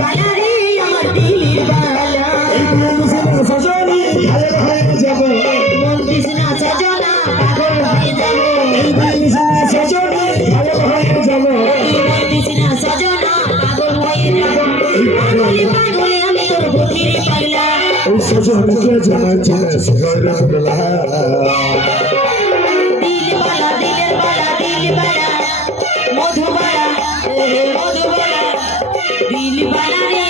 বালা রে আমার দিলের বালা সজনী পাগল হয়ে যাব মন কৃষ্ণা সজনা পাগল হয়ে যাব সজনী পাগল হয়ে যাব মন কৃষ্ণা সজনা পাগল হয়ে যাব পাগলে পাগলে আমি তোর বুদ্ধির পাগলা সজনীকে জানা ছিল সজনী পাগলা দিল বালা দিলের বালা দিল বালা মধুবালা মধুবালা দিল বালা রে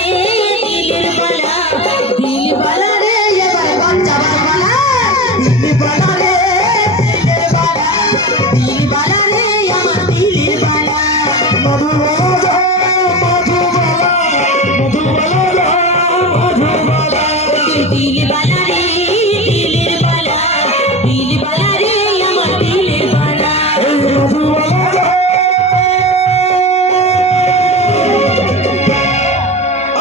দিলের বালা দিল বালা রে এবার বাচ্চা বালা দিল বালা রে দিলের বালা দিল বালা রে আমার দিলের বালা মধুবালা মধুবালা মধুবালা মধুবালা দিল বালা রে দিলের বালা দিল বালা রে আমার দিলের বালা মধুবালা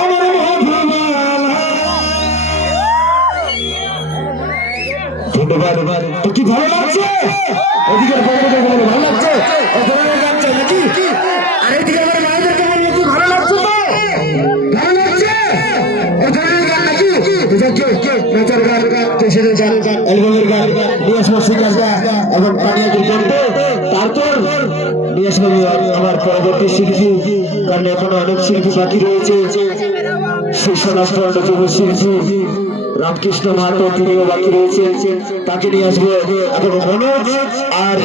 আমার মধুবালা ধন্যবাদ তো কি ভালো লাগছে এদিকে ভালো লাগছে ধরনের গান চাই নাকি আর এদিকে আমার মায়েদেরকে বলবো কি ভালো লাগছে তো ভালো লাগছে ধরনের গান নাকি নাচার গান দেশের গান অ্যালবামের গান নিয়ে আসবো সিঙ্গারটা এবং পানিয়াদের করবো তারপর নিয়ে আসবো আমার পরবর্তী শিল্পী কারণ এখনো অনেক শিল্পী বাকি রয়েছে সেই সনাতন যুব শিল্পী রামকৃষ্ণ মাহাতো তিনিও বাকি রয়েছে তাকে নিয়ে আসবো এখন মনোজ আর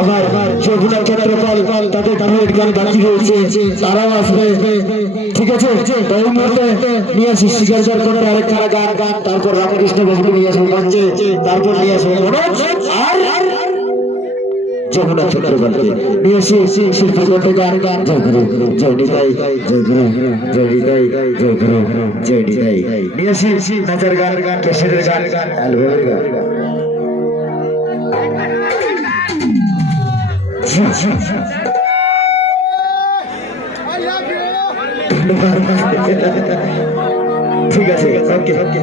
আমার যমুনা চন্দ্রপাল তাদের গান বাকি রয়েছে তারাও আসবে ঠিক আছে তাই মুহূর্তে নিয়ে আসি শিকারজার কোনের আরেক খারা গান তারপর রামকৃষ্ণ বাবুকে নিয়ে আসবো মঞ্চে তারপর নিয়ে আসবো মনোজ আর যমুনা চন্দ্রপালকে নিয়ে আসি শিল্পী কণ্ঠ গান জয় গুরু জয় নিতাই জয় গুরু জয় নিতাই জয় গুরু জয় নিতাই নিয়ে আসি নাচার গান কেশরের গান অ্যালবামের গান ঠিক আছে ওকে ওকে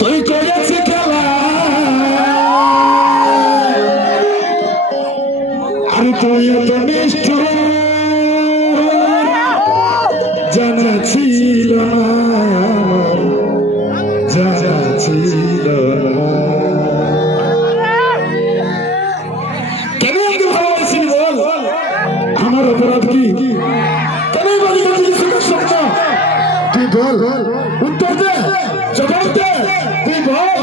তুই করেছি খেলা আমি তুই তো নিষ্ঠুর জানা ছিল না জানা ছিল না কেন আমাকে ভালোবাসিনি বল আমার অপরাধ কি কেন বলি তুই বল উত্তর দে জবাব দে তুই বল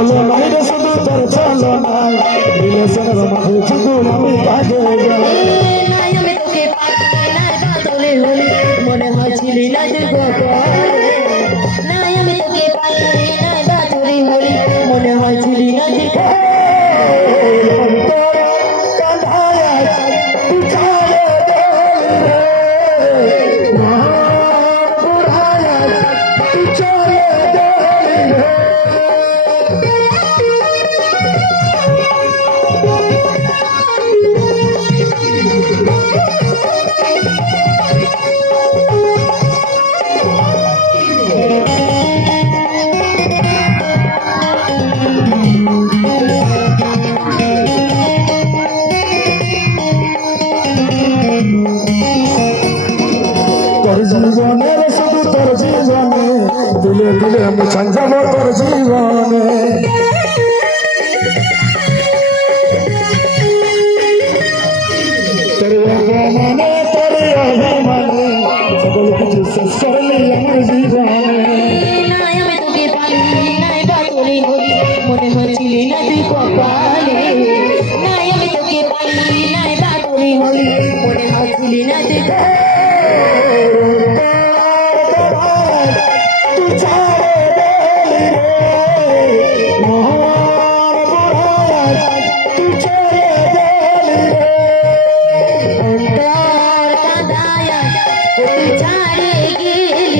চলো নাই রে শুধু তোর চলো নাই রিলেশনের মাঝে শুধু আমি কাজে যাই নাই আমি তোকে পাই নাই বাদলে হলি মনে হয় ছিলি না তুই গোপনে নাই আমি তোকে পাই নাই বাদলে হলি মনে হয় ছিলি না তুই তোর জীবনের শুধু তোর জীবনে দিলে দিলে আমি সঞ্জব তোর জীবনে তোর অভিমানে তোর অভিমানে সকল কিছু শেষ করলি আমার জীবনে নাই আমি তোকে পাই নাই বাদলে হলি মনে হয় ছিলি না তুই কপালে নাই আমি তোকে পাই নাই বাদলে হলি মনে হয় ছিলি না তুই অন্তর কাঁদায়া তুই ছাড়ে গেলি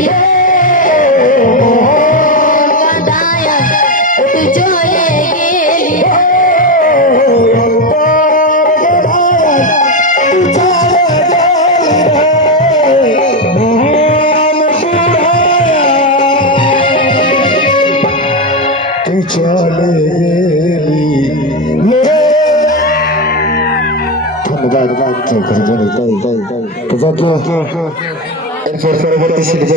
কাঁদায়া তুই চলে গেলি তুই চলে গেলি ধন্যবাদ এরপর পরবর্তী শিল্পী